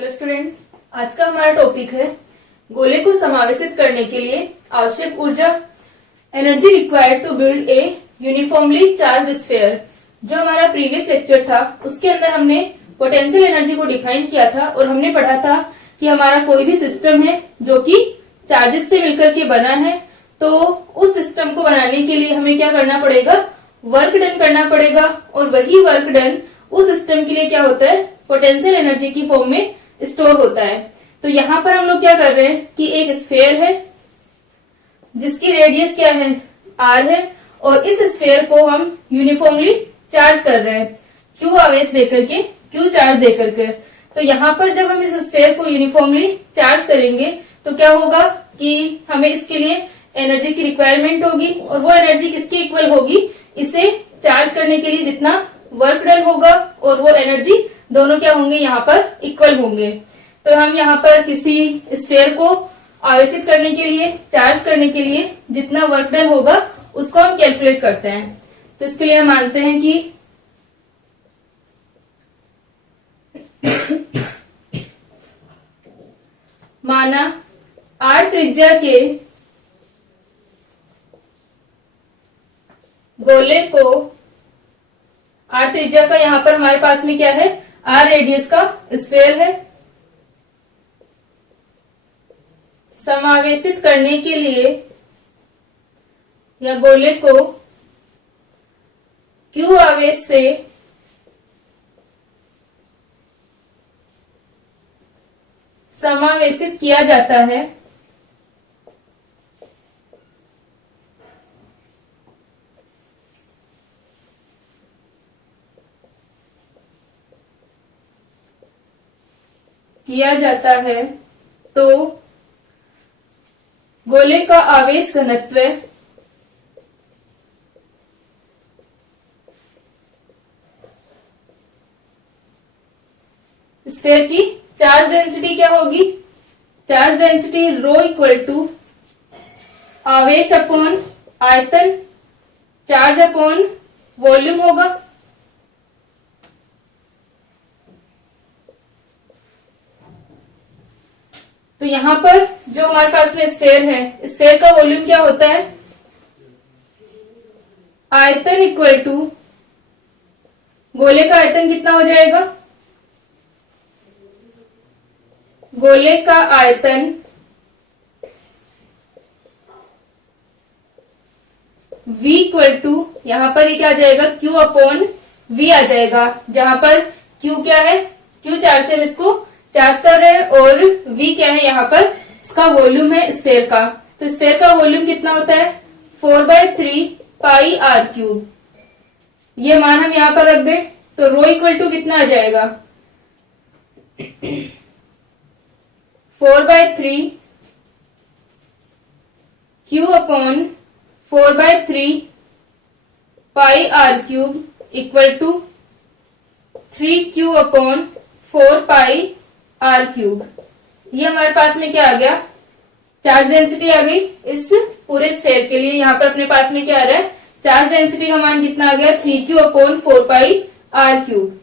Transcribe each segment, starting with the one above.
Hello students, आज का हमारा टॉपिक है गोले को समावेशित करने के लिए आवश्यक ऊर्जा, energy required to build a uniformly charge sphere. जो हमारा प्रीवियस लेक्चर था उसके अंदर हमने पोटेंशियल एनर्जी को डिफाइन किया था और हमने पढ़ा था कि हमारा कोई भी सिस्टम है जो कि चार्जेस से मिलकर के बना है, तो उस सिस्टम को बनाने के लिए हमें क्या करना पड़ेगा, वर्क डन करना पड़ेगा। और वही वर्क डन उस सिस्टम के लिए क्या होता है, पोटेंशियल एनर्जी की फॉर्म में स्टोर होता है। तो यहाँ पर हम लोग क्या कर रहे हैं कि एक स्फीयर है जिसकी रेडियस क्या है, r है, और इस स्फीयर को हम यूनिफॉर्मली चार्ज कर रहे हैं Q आवेश देकर के, Q चार्ज देकर के। तो यहाँ पर जब हम इस स्फीयर को यूनिफॉर्मली चार्ज करेंगे तो क्या होगा कि हमें इसके लिए एनर्जी की रिक्वायरमेंट होगी, और वो एनर्जी किसके इक्वल होगी, इसे चार्ज करने के लिए जितना वर्क डन होगा और वो एनर्जी दोनों क्या होंगे, यहाँ पर इक्वल होंगे। तो हम यहाँ पर किसी स्फीयर को आवेशित करने के लिए, चार्ज करने के लिए जितना वर्क डन होगा उसको हम कैलकुलेट करते हैं। तो इसके लिए हम मानते हैं कि माना r त्रिज्या के गोले को, r त्रिज्या का यहाँ पर हमारे पास में क्या है, r रेडियस का स्फीयर है, समावेशित करने के लिए या गोले को Q आवेश से समावेशित किया जाता है। तो गोले का आवेश घनत्व स्फीयर की चार्ज डेंसिटी क्या होगी, charge density rho equal to आवेश अपॉन आयतन, चार्ज अपॉन वॉल्यूम होगा। तो यहाँ पर जो हमारे पास में स्फीयर है, स्फीयर का वॉल्यूम क्या होता है, आयतन इक्वल टू गोले का आयतन कितना हो जाएगा, गोले का आयतन V इक्वल टू, यहां पर ये क्या आ जाएगा, Q अपॉन V आ जाएगा, जहां पर Q क्या है, Q चार्ज से हम इसको चार्ज कर रहे हैं, और V क्या है, यहाँ पर इसका वॉल्यूम है स्फीयर का। तो स्फीयर का वॉल्यूम कितना होता है, 4/3 पाई r क्यूब। ये मान हम यहाँ पर रख दे तो रो इक्वल टू कितना आ जाएगा, 4/3 Q upon 4/3 pi r cube equal to 3Q upon 4 pi r cube. ये हमारे पास में क्या आ गया, चार्ज डेंसिटी आ गई इस पूरे स्फीयर के लिए। यहाँ पर अपने पास में क्या आ रहा है, चार्ज डेंसिटी का मान कितना आ गया, 3Q upon 4 pi r cube.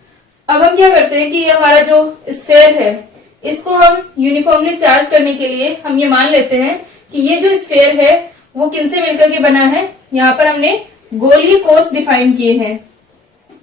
अब हम क्या करते हैं कि ये हमारा जो स्फीयर है इसको हम यूनिफॉर्मली चार्ज करने के लिए हम ये मान लेते हैं कि ये जो स्फीयर है वो किनसे मिलकर के बना है। यहाँ पर हमने गोलीय कोष डिफाइन किए हैं,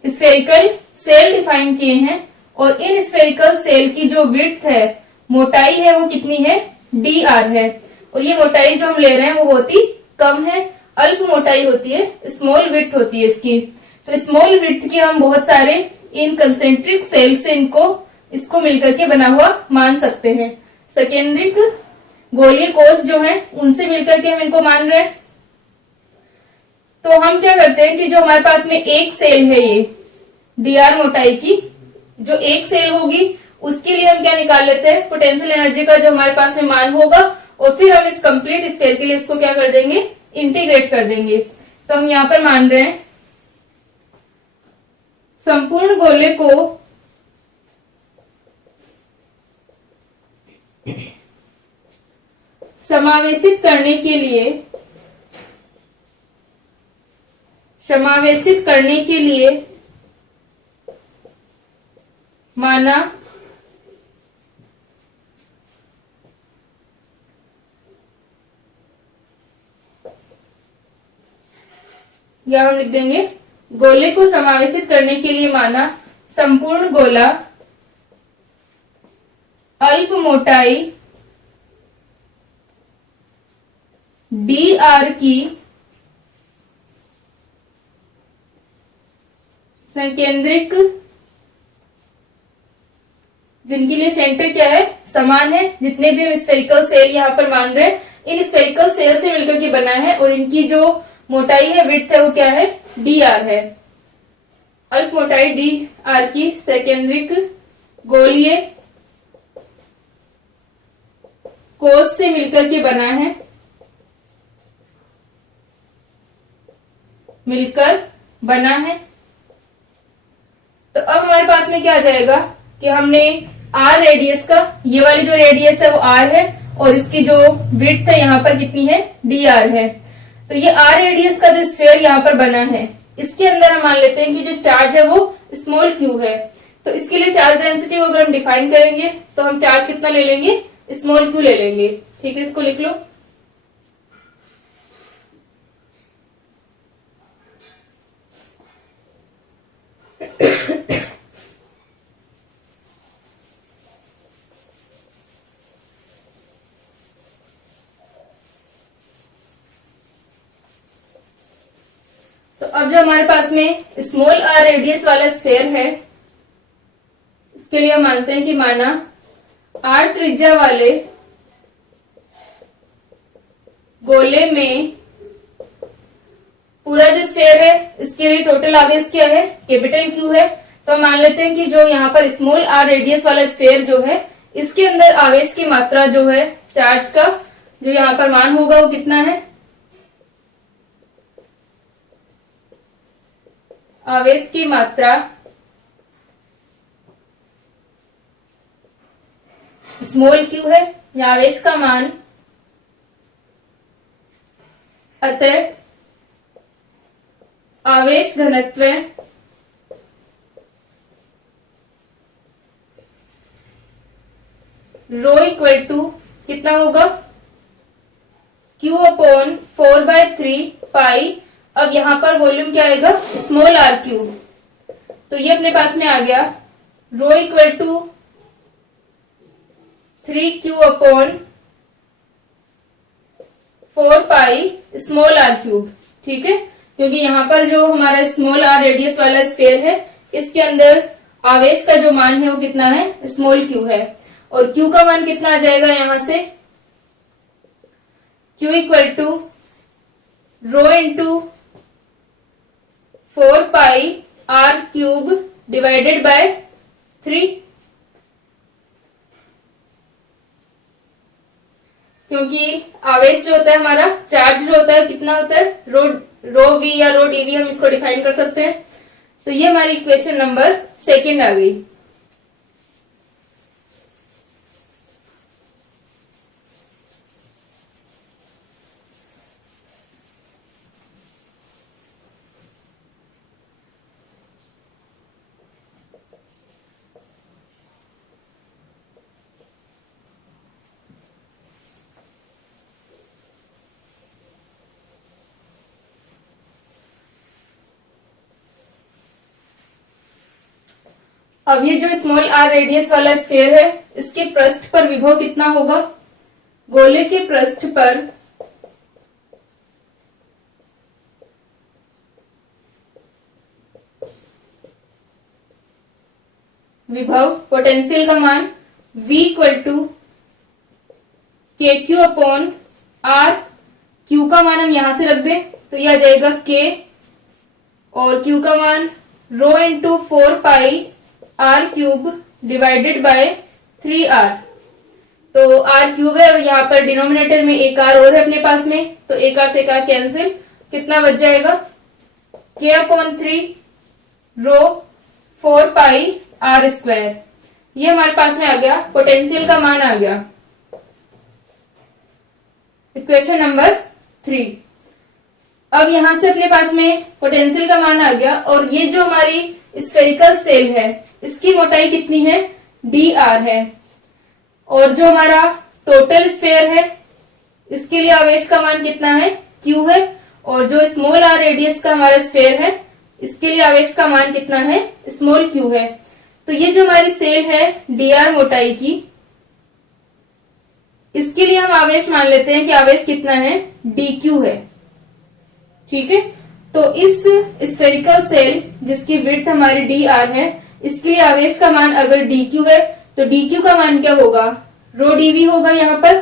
स्फेरिकल सेल डिफाइन किए हैं, और इन स्फेरिकल सेल की जो विड्थ है, मोटाई है, वो कितनी है, dr है। और ये मोटाई जो हम ले रहे हैं वो बहुत ही कम है, अल्प मोटाई होती है, स्मॉल विड्थ होती है इसकी। तो स्मॉल विड्थ के हम बहुत सारे इन कंसेंट्रिक सेल से इसको मिलकर के बना हुआ मान सकते हैं। सकेंद्रिक गोलीय कोष जो है उनसे मिलकर के हम इनको मान रहे हैं। तो हम क्या करते हैं कि जो हमारे पास में एक सेल है, ये dr मोटाई की जो एक सेल होगी उसके लिए हम क्या निकाल लेते हैं, पोटेंशियल एनर्जी का जो हमारे पास में मान होगा, और फिर हम इस कंप्लीट स्फीयर के लिए उसको क्या कर देंगे, इंटीग्रेट कर देंगे। तो हम यहाँ पर मान रहे हैं संपूर्ण गोले को समावेशित करने के लिए माना या हम लिख देंगे गोले को समावेशित करने के लिए माना संपूर्ण गोला अल्प मोटाई dr की संकेंद्रिक, जिनके लिए सेंटर क्या है, समान है, जितने भी हम स्फेरिकल सेल यहाँ पर मान रहे हैं इन स्फेरिकल सेल से मिलकर के बना है, और इनकी जो मोटाई है, विड्थ है, वो क्या है, dr है। अल्प मोटाई dr की संकेंद्रिक गोलीय कोष से मिलकर के बना है, मिलकर बना है। तो अब हमारे पास में क्या आ जाएगा कि हमने r रेडियस का, ये वाली जो रेडियस है वो r है, और इसकी जो विड्थ है यहाँ पर कितनी है, dr है। तो ये r रेडियस का जो स्फीयर यहाँ पर बना है, इसके अंदर हम मान लेते हैं कि जो चार्ज है वो स्मॉल q है। तो इसके लिए चार्ज डेंसिटी को अगर हम डिफाइन करेंगे तो हम चार्ज कितना ले लेंगे, स्मॉल q ले लेंगे। ठीक है, इसको लिख लो। तो अब जो हमारे पास में स्मॉल r रेडियस वाला स्फीयर है, इसके लिए हम मानते हैं कि माना r त्रिज्या वाले गोले में पूरा जो स्फीयर है, इसके लिए टोटल आवेश क्या है, कैपिटल Q है। तो हम मान लेते हैं कि जो यहाँ पर स्मॉल r रेडियस वाला स्फीयर जो है, इसके अंदर आवेश की मात्रा जो है, चार्ज का जो यहाँ पर मान होगा वो कितना है, आवेश की मात्रा स्मॉल q है, या आवेश का मान, अतः आवेश घनत्व रो इक्वल टू कितना होगा, Q अपॉन 4/3 पाई। अब यहाँ पर वॉल्यूम क्या आएगा, स्मॉल r क्यूब। तो ये अपने पास में आ गया rho equal to 3Q upon 4 pi small r cube. ठीक है, क्योंकि यहाँ पर जो हमारा स्मॉल r रेडियस वाला स्फीयर है, इसके अंदर आवेश का जो मान है वो कितना है, स्मॉल q है। और q का मान कितना आ जाएगा यहां से, q equal to rho into 4 pi r cube divided by 3। क्योंकि आवेश जो होता है हमारा, चार्ज जो होता है कितना होता है, रो v या रो dv हम इसको डिफाइन कर सकते हैं। तो ये हमारी इक्वेशन नंबर 2 आ गई। अब ये जो स्मॉल r रेडियस वाला स्फीयर है, इसके पृष्ठ पर विभव कितना होगा, गोले के पृष्ठ पर विभव, पोटेंशियल का मान v equal to KQ upon R। Q का मान हम यहां से रख दें तो यह आ जाएगा K, और Q का मान rho into 4 pi r cube divided by 3r। तो r क्यूब है और यहाँ पर डिनोमिनेटर में एक r और है अपने पास में, तो एक r से एक r कैंसिल, कितना बच जाएगा, k अपॉन 3 रो 4 पाई r स्क्वायर। ये हमारे पास में आ गया, पोटेंशियल का मान आ गया, इक्वेशन नंबर 3। अब यहां से अपने पास में पोटेंशियल का मान आ गया, और ये जो हमारी स्फेरिकल सेल है, इसकी मोटाई कितनी है, dr है, और जो हमारा टोटल स्फीयर है, इसके लिए आवेश का मान कितना है, q है, और जो स्मॉल आर रेडियस का हमारा स्फेयर है इसके लिए आवेश का मान कितना है, स्मॉल क्यू है। तो ये जो हमारी सेल है डी आर मोटाई की, इसके लिए हम आवेश मान लेते हैं कि आवेश कितना है, डी क्यू है। ठीक है, तो इस स्फेरिकल सेल जिसकी विड्थ हमारी डी आर है, इसके लिए आवेश का मान अगर डी क्यू है तो डी क्यू का मान क्या होगा, रो डीवी होगा यहाँ पर।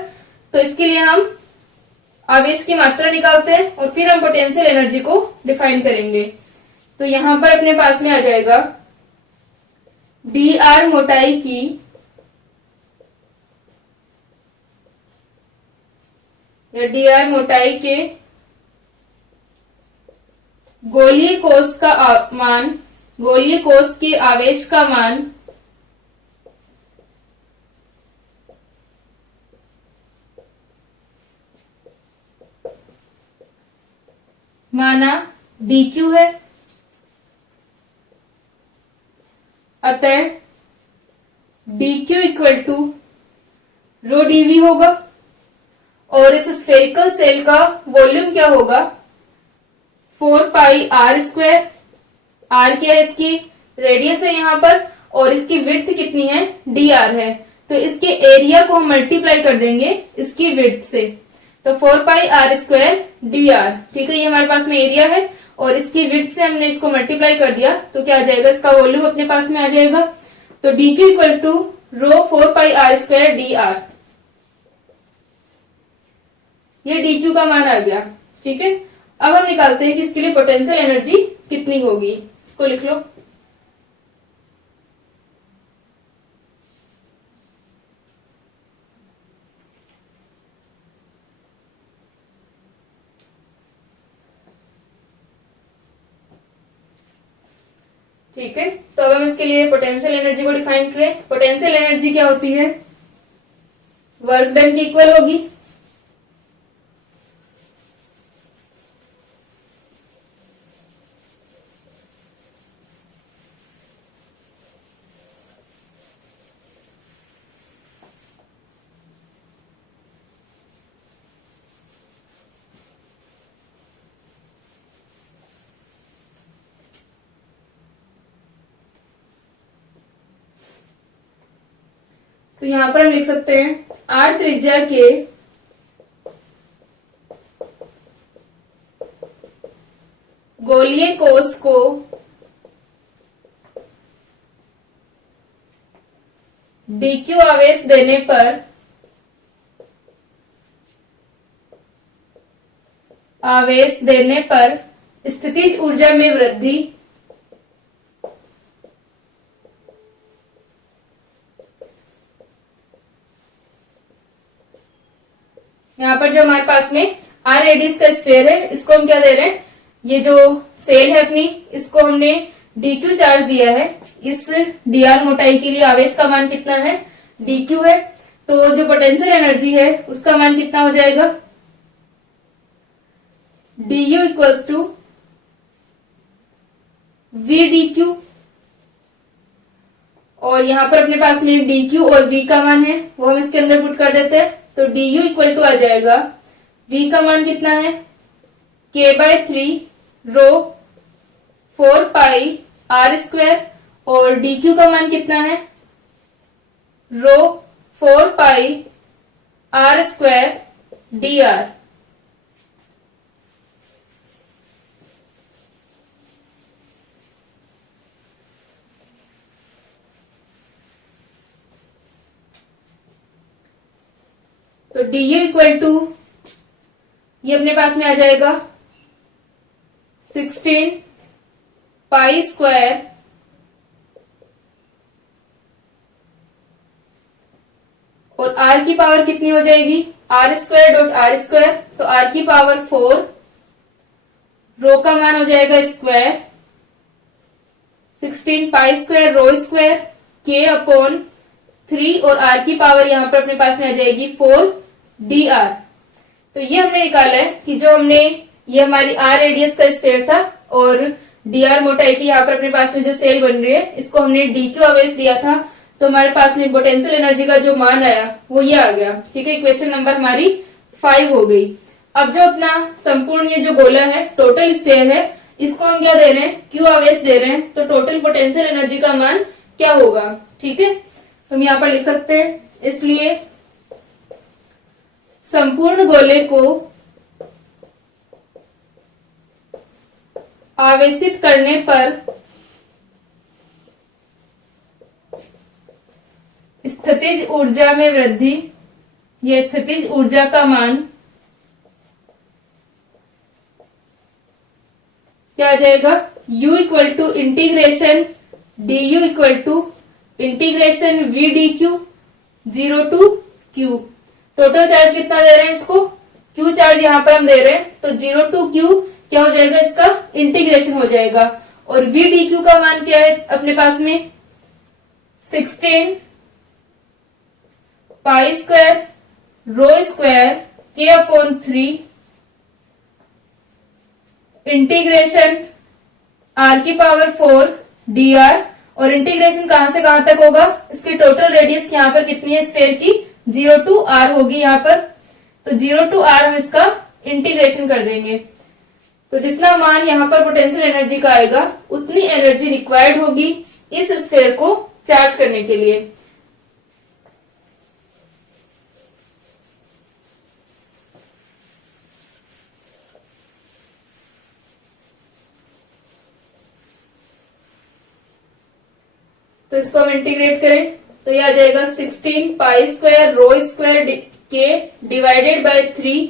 तो इसके लिए हम आवेश की मात्रा निकालते हैं और फिर हम पोटेंशियल एनर्जी को डिफाइन करेंगे। तो यहां पर अपने पास में आ जाएगा डी आर मोटाई की या डी आर मोटाई के गोलीय कोष का मान, गोलीय कोष के आवेश का मान माना डी क्यू है। अतः d q equal to rho d v होगा और इस स्फेरिकल सेल का वॉल्यूम क्या होगा, 4 पाई आर स्क्वायर। आर क्या है, इसकी रेडियस है यहाँ पर और इसकी विड्थ कितनी है, डी आर है। तो इसके एरिया को हम मल्टीप्लाई कर देंगे इसकी विड्थ से, तो 4 pi are square D R. ठीक है, ये हमारे पास में एरिया है और इसकी विड्थ से हमने इसको मल्टीप्लाई कर दिया तो क्या आ जाएगा, इसका वॉल्यूम अपने पास में आ जाएगा। तो d q equal to rho 4 pi are square D r, ये डी क्यू का मान आ गया। ठीक है, अब हम निकालते हैं कि इसके लिए पोटेंशियल एनर्जी कितनी होगी, इसको लिख लो। ठीक है, तो अब हम इसके लिए पोटेंशियल एनर्जी को डिफाइन करें। पोटेंशियल एनर्जी क्या होती है, वर्क डन की इक्वल होगी तो यहां पर हम लिख सकते हैं आर त्रिज्या के गोलीय कोष को डीक्यू आवेश देने पर स्थितिज ऊर्जा में वृद्धि यहाँ पर जो हमारे पास में आर रेडियस का स्फेयर है, इसको हम क्या दे रहे हैं, ये जो सेल है अपनी, इसको हमने डीक्यू चार्ज दिया है। इस डी आर मोटाई के लिए आवेश का मान कितना है, डीक्यू है। तो जो पोटेंशियल एनर्जी है उसका मान कितना हो जाएगा, d u equals to v d q. और यहां पर अपने पास में डी क्यू और वी का मान है वो हम इसके अंदर पुट कर देते हैं। तो डी यू इक्वल टू आ जाएगा, वी का मान कितना है, k/3 rho 4 pi are square और डी क्यू का मान कितना है, rho 4 pi are square D R. तो डी यू इक्वल टू ये अपने पास में आ जाएगा 16 पाई स्क्वायर और आर की पावर कितनी हो जाएगी, R square dot R square. तो आर की पावर 4, रो का मान हो जाएगा square 16 pi square rho square के अपॉन 3 और आर की पावर यहां पर अपने पास में आ जाएगी 4 डी आर। तो ये हमने निकाला है कि जो हमने, ये हमारी आर रेडियस का स्फेयर था और डी आर मोटाई की यहाँ पर अपने पास में जो सेल बन रही है, इसको हमने डी क्यू आवेश दिया था। तो हमारे पास में पोटेंशियल एनर्जी का जो मान आया वो ये आ गया। ठीक है, इक्वेशन नंबर हमारी 5 हो गई। अब जो अपना संपूर्ण ये जो गोला है, टोटल स्फीयर है, इसको हम क्या दे रहे हैं, क्यू आवेश दे रहे हैं, तो टोटल पोटेंशियल एनर्जी का मान क्या होगा। ठीक है, तो हम यहाँ पर लिख सकते हैं, इसलिए संपूर्ण गोले को आवेशित करने पर स्थितिज ऊर्जा में वृद्धि, यह स्थितिज ऊर्जा का मान क्या आ जाएगा, U equal to integration du equal to integration v dq 0 to q। Total charge कितना दे रहे हैं इसको, q चार्ज यहां पर हम दे रहे हैं, तो 0 टू q क्या हो जाएगा, इसका इंटीग्रेशन हो जाएगा। और v dq का मान क्या है अपने पास में, 16 pi square rho square k upon 3 integration r की पावर 4 dr। और इंटीग्रेशन कहां से कहां तक होगा, इसकी टोटल रेडियस यहाँ पर कितनी है स्फीयर की, 0 टू r होगी यहाँ पर, तो 0 टू r हम इसका इंटीग्रेशन कर देंगे। तो जितना मान यहाँ पर पोटेंशियल एनर्जी का आएगा, उतनी एनर्जी रिक्वायर्ड होगी इस स्फीयर को चार्ज करने के लिए। तो इसको हम इंटीग्रेट करें तो यह आ जाएगा 16 पाई स्क्वायर रो स्क्वायर के डिवाइडेड बाय 3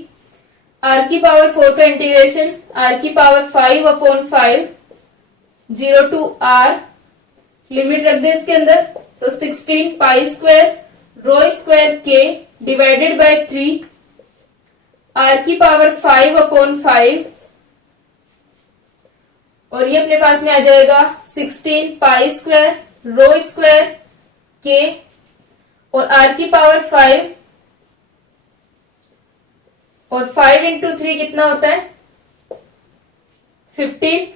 r की पावर 4 का इंटीग्रेशन r की power 5 upon 5 0 to r, limit रख दे इसके अंदर, तो 16 पाई स्क्वायर रो स्क्वायर के डिवाइडेड बाय 3 r की पावर 5 अपॉन 5, और ये अपने पास में आ जाएगा 16 पाई स्क्वायर रो स्क्वायर के और r की पावर 5, और 5 इंटू 3 कितना होता है 15।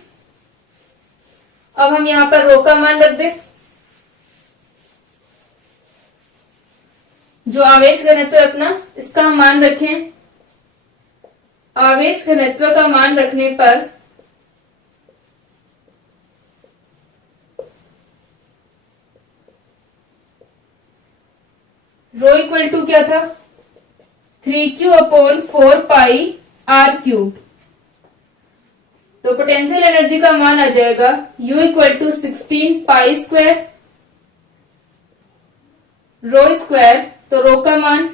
अब हम यहां पर रो का मान रख दे, जो आवेश घनत्व है अपना, इसका हम मान रखें, आवेश घनत्व का मान रखने पर रो इक्वल टू क्या था, 3q upon 4 pi r cube. तो पोटेंशियल एनर्जी का मान आ जाएगा U equal to 16 pi square rho square, तो रो का मान,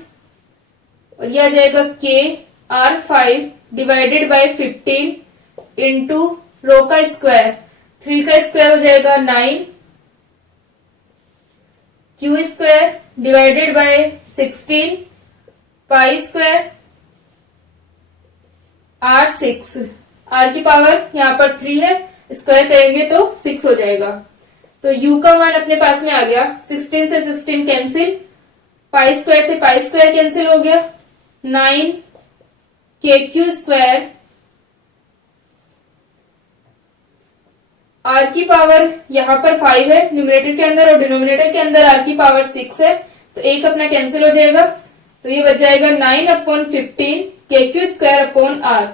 और यह आ जाएगा k r5 divided by 15 into rho का स्क्वायर, 3 का स्क्वायर हो जाएगा 9 q square divided by 16 pi square r6, r की पावर यहाँ पर 3 है, स्क्वायर करेंगे तो 6 हो जाएगा। तो u का मान अपने पास में आ गया, 16 से 16 कैंसिल, पाई स्क्वायर से पाई स्क्वायर कैंसिल हो गया, 9 kq स्क्वायर r की पावर यहाँ पर 5 है न्यूमरेटर के अंदर, और डिनोमिनेटर के अंदर r की पावर 6 है, तो एक अपना कैंसिल हो जाएगा, तो ये बच जाएगा 9 upon 15 kq square upon r।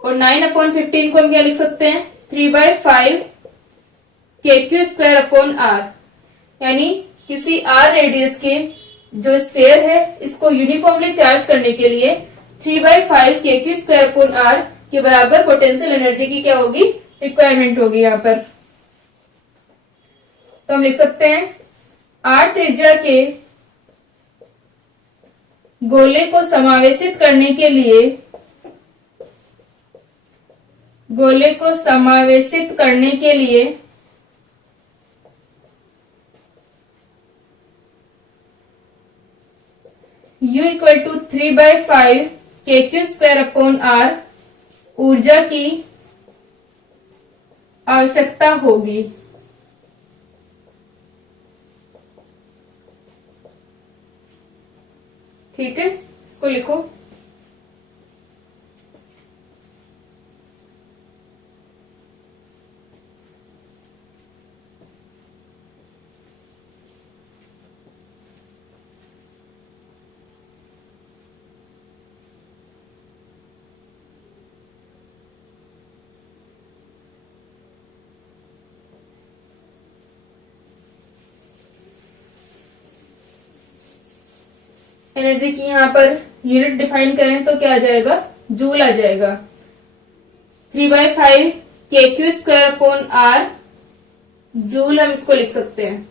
और 9 अपॉन 15 को हम क्या लिख सकते हैं, 3/5 kq स्क्वायर अपॉन r। यानी किसी r रेडियस के जो स्फीयर है, इसको यूनिफॉर्मली चार्ज करने के लिए 3/5 kq स्क्वायर अपॉन r के बराबर पोटेंशियल एनर्जी की क्या होगी, रिक्वायरमेंट होगी यहाँ पर। तो हम लिख सकते हैं, r त्रिज्या के गोले को समावेशित करने के लिए, गोले को समावेशित करने के लिए U equal to 3/5 kq square upon r ऊर्जा की आवश्यकता होगी। ठीक है, इसको लिखो। एनर्जी की यहाँ पर यूनिट डिफाइन करें तो क्या आ जाएगा, जूल आ जाएगा। 3/5 kq² अपॉन आर, जूल हम इसको लिख सकते हैं।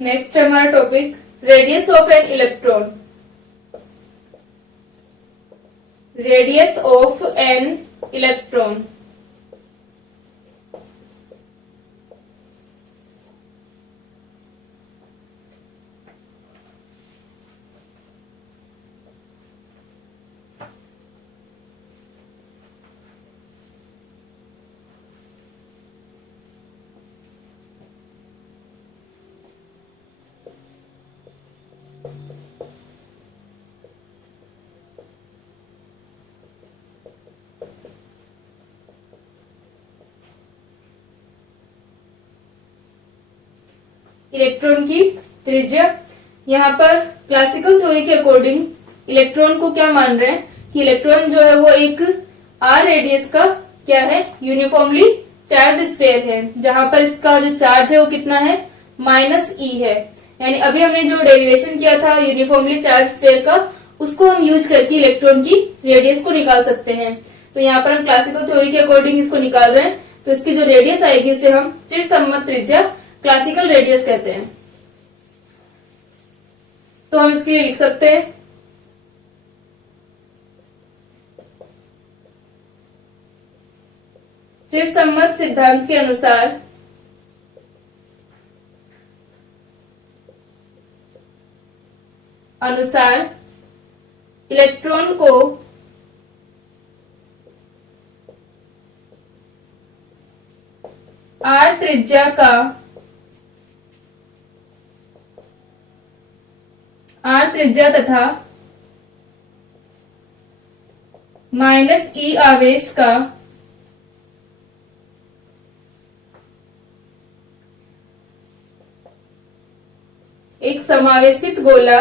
नेक्स्ट है हमारा topic radius of an electron. Radius of an electron, electron की त्रिज्या। यहाँ पर क्लासिकल थ्योरी के अकॉर्डिंग इलेक्ट्रॉन को क्या मान रहे हैं कि इलेक्ट्रॉन जो है वो एक आर रेडियस का क्या है, यूनिफॉर्मली चार्ज स्फीयर है, जहां पर इसका जो चार्ज है वो कितना है, -e है। यानी अभी हमने जो डेरिवेशन किया था यूनिफॉर्मली चार्ज स्फीयर का, उसको हम यूज करके इलेक्ट्रॉन की रेडियस को निकाल सकते हैं। तो यहाँ पर हम क्लासिकल थ्योरी के अकॉर्डिंग इसको निकाल रहे हैं, तो इसकी जो रेडियस आएगी इसे हम चिरसम्मत त्रिज्या क्लासिकल रेडियस कहते हैं। तो हम इसके लिए लिख सकते हैं चिरसम्मत सिद्धांत के अनुसार इलेक्ट्रॉन को आर त्रिज्या तथा -e आवेश का एक समावेशित गोला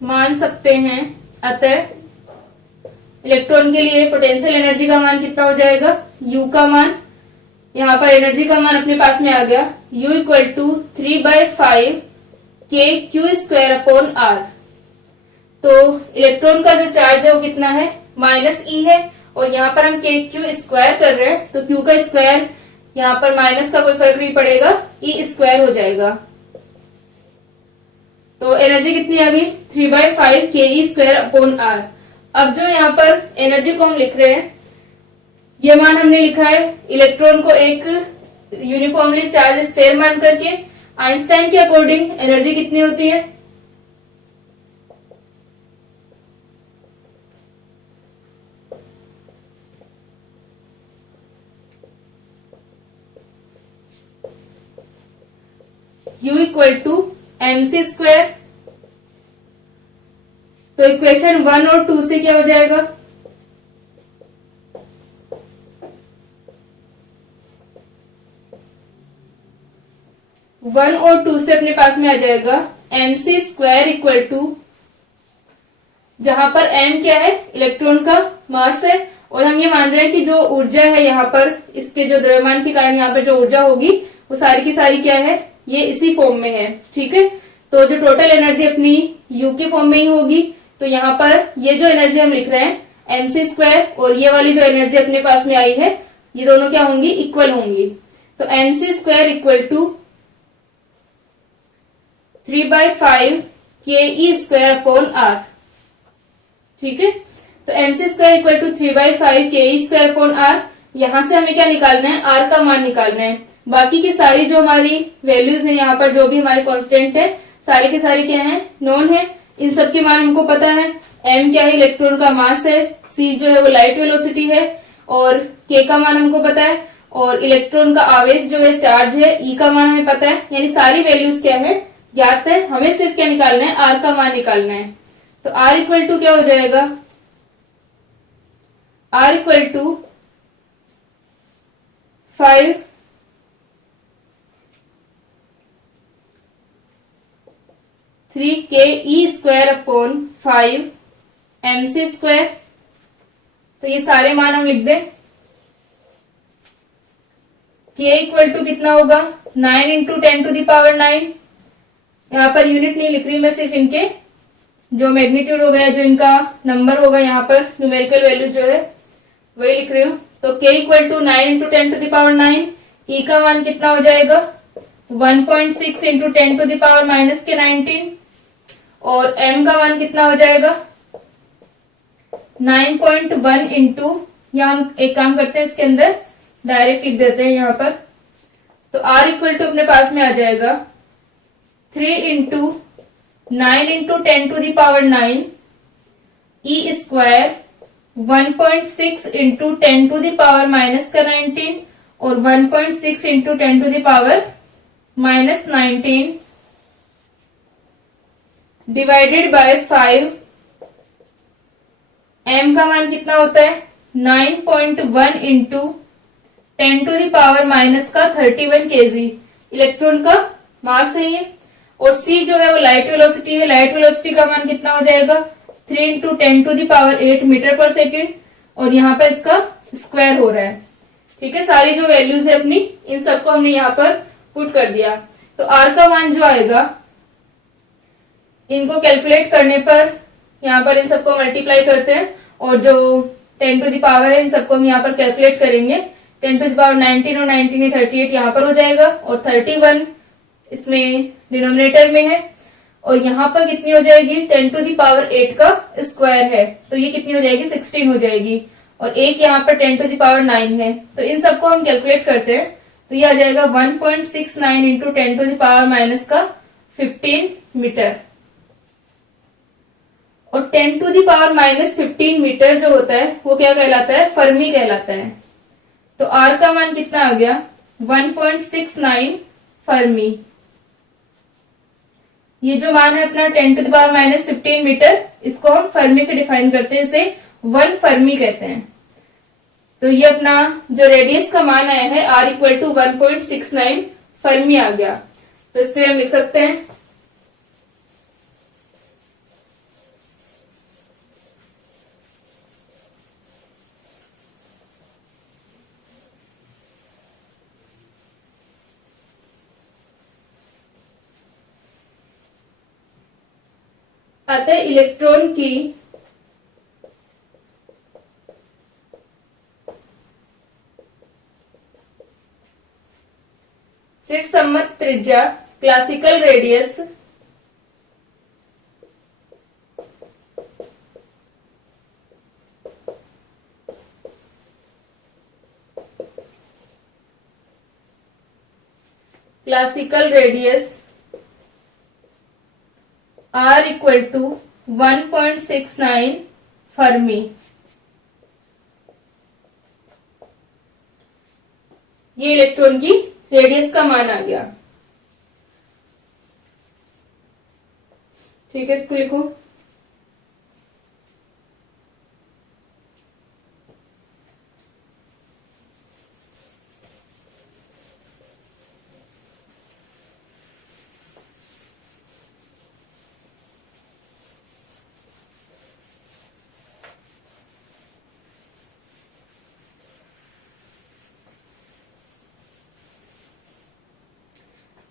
मान सकते हैं। अतः इलेक्ट्रॉन के लिए पोटेंशियल एनर्जी का मान कितना हो जाएगा, U का मान, यहाँ पर एनर्जी का मान अपने पास में आ गया, U = 3/5 kq² अपॉन आर। तो इलेक्ट्रॉन का जो चार्ज है वो कितना है, -e है, और यहाँ पर हम kq² कर रहे हैं, तो q का स्क्वायर, यहाँ पर माइनस का कोई फर्क नहीं पड़ेगा, e² हो जाएगा। तो एनर्जी कितनी आ गई, 3/5 ke² अपॉन आर। अब जो यहाँ पर एनर्जी को हम लिख रहे हैं, ये मान हमने लिखा है इलेक्ट्रॉन को एक यूनिफॉर्मली चार्ज स्फीयर मान करके। आइंस्टाइन के अकॉर्डिंग एनर्जी कितनी होती है, U = mc²। तो इक्वेशन 1 और 2 से क्या हो जाएगा, वन और 2 से अपने पास में आ जाएगा mc² = जहां पर m क्या है, इलेक्ट्रॉन का मास है, और हम ये मान रहे हैं कि जो ऊर्जा है यहाँ पर, इसके जो द्रव्यमान के कारण यहाँ पर जो ऊर्जा होगी वो सारी की सारी क्या है, ये इसी फॉर्म में है। ठीक है, तो जो टोटल एनर्जी अपनी U के फॉर्म में ही होगी। तो यहाँ पर ये जो एनर्जी हम लिख रहे हैं mc² और ये वाली जो एनर्जी अपने पास में आई है, ये दोनों क्या होंगी, इक्वल होंगी। तो mc² = 3/5 ke² अपॉन आर। ठीक है, तो mc² = 3/5 ke² अपॉन आर। यहां से हमें क्या निकालना है, आर का मान निकालना है, बाकी की सारी जो हमारी वैल्यूज है यहाँ पर, जो भी हमारे कांस्टेंट है, सारे के सारे क्या है, नोन है। इन सब के मान हमको पता है। m क्या है, इलेक्ट्रॉन का मास है। c जो है वो लाइट वेलोसिटी है, और k का मान हमको पता है, और इलेक्ट्रॉन का आवेश जो है, चार्ज है, e का मान हमें पता है। यानी सारी वैल्यूज क्या है, ज्ञात है। हमें सिर्फ क्या निकालना है, r का मान निकालना है। तो r इक्वल टू क्या हो जाएगा, r equal to 5 3ke² upon 5 mc²। तो ये सारे मान हम लिख दें। k इक्वल टू कितना होगा, 9 इंटू 10⁹9। यहाँ पर यूनिट नहीं लिख रही मैं, सिर्फ इनके जो मैग्नीट्यूड हो गया, जो इनका नंबर होगा, यहाँ पर न्यूमेरिकल वैल्यू जो है वही लिख रही हूँ। तो k equal to 9 into 10⁹9। e का मान कितना हो जाएगा, 1.6 इंटू 10⁻⁻19। और m का मान कितना हो जाएगा, 9.1 इंटू, या हम एक काम करते हैं, इसके अंदर डायरेक्ट लिख देते हैं यहाँ पर। तो r इक्वल टू अपने पास में आ जाएगा 3 इंटू 9 इंटू 10⁹9 e², 1.6 इंटू 10⁻⁻19 और 1.6 इंटू 10⁻⁻19 डिवाइडेड बाय 5। m का मान कितना होता है, 9.1 इंटू 10⁻⁻31 kg इलेक्ट्रॉन का मास है ये। और c जो है वो लाइट वेलोसिटी है। लाइट वेलोसिटी का मान कितना हो जाएगा, 3 इंटू 10⁸ मीटर पर सेकेंड, और यहाँ पर इसका स्क्वायर हो रहा है। ठीक है, सारी जो वैल्यूज है अपनी, इन सबको हमने यहाँ पर पुट कर दिया। तो r का मान जो आएगा, इनको कैलकुलेट करने पर यहाँ पर इन सबको मल्टीप्लाई करते हैं, और जो 10 टू द पावर है, इन सबको हम यहाँ पर कैलकुलेट करेंगे। 10 टू द पावर 19 और 19 38 यहाँ पर हो जाएगा, और 31 इसमें डिनोमिनेटर में है, और यहाँ पर कितनी हो जाएगी, 10 टू द पावर 8 का स्क्वायर है, तो ये कितनी हो जाएगी, 16 हो जाएगी। और एक यहाँ पर 10 टू द पावर 9 है, तो इन सबको हम कैलकुलेट करते हैं, तो ये आ जाएगा 1.69 into 10 to the power minus का 15 मीटर। और 10 टू दी पावर -15 मीटर जो होता है वो क्या कहलाता है, फर्मी कहलाता है। तो r का मान कितना आ गया, 1.69 फर्मी। ये जो मान है अपना 10 टू दी पावर -15 मीटर, इसको हम फर्मी से डिफाइन करते हैं, इसे 1 फर्मी कहते हैं। तो ये अपना जो रेडियस का मान आया है r इक्वल टू 1.69 फर्मी आ गया। तो इस पे हम लिख सकते हैं अतः इलेक्ट्रॉन की चिरसम्मत त्रिज्या classical radius r equal to 1.69 fermi. ये इलेक्ट्रॉन की रेडियस का मान आ गया। ठीक है, इसको लिखो।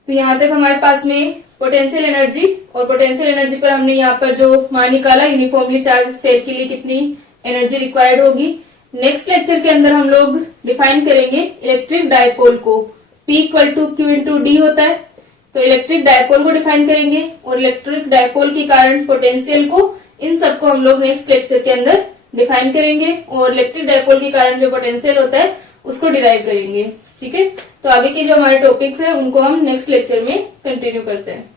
तो यहां तक हमारे पास में पोटेंशियल एनर्जी, और पोटेंशियल एनर्जी पर हमने यहाँ पर जो मान निकाला, यूनिफॉर्मली चार्ज स्फीयर के लिए कितनी एनर्जी रिक्वायर्ड होगी। नेक्स्ट लेक्चर के अंदर हम लोग डिफाइन करेंगे इलेक्ट्रिक डायपोल को। P equal to Q into D होता है, तो इलेक्ट्रिक डायपोल को डिफाइन करेंगे, और इलेक्ट्रिक डायपोल के कारण पोटेंशियल को, इन सबको हम लोग नेक्स्ट लेक्चर के अंदर डिफाइन करेंगे, और इलेक्ट्रिक डायपोल के कारण जो पोटेंशियल होता है उसको डिराइव करेंगे। ठीक है, तो आगे के जो हमारे टॉपिक्स हैं उनको हम नेक्स्ट लेक्चर में कंटिन्यू करते हैं।